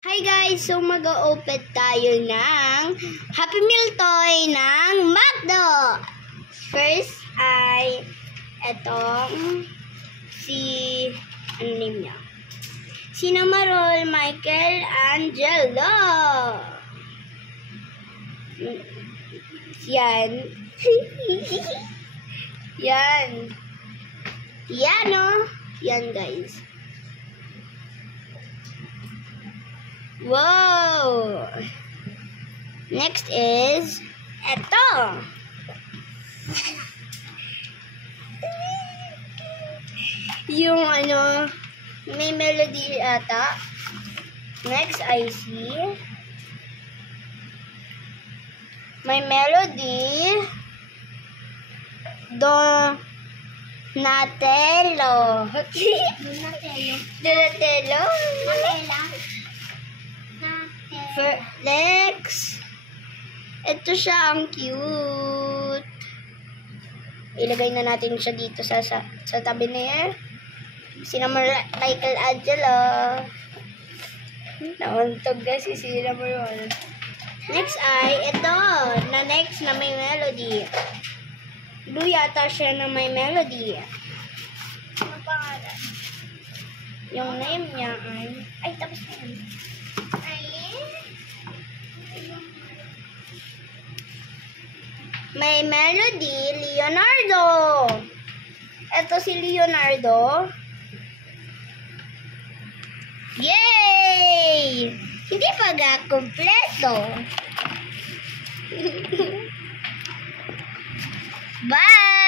Hi guys! So mag-o-open tayo ng Happy Meal toy ng McDo! First ay etong ano name niya? Cinnamoroll Michael Angelo! Yan. Yan. Yan o. Yan guys. Wow! Next is eto. Yung may melody ata. Next I see may melody Donatello. Donatello. Next, ito siya, ang cute. Ilagay na natin siya dito sa tabi niya. Cinnamoroll Michael Angelo. Nauntog kasi Cinnamoroll. Next ay ito, na next na may melody. Blue yata siya na may melody. Ano pangalan? Yung name niya ay tapos na yun. May melody, Leonardo. Ito si Leonardo. Yay! Hindi pa kompleto. Bye!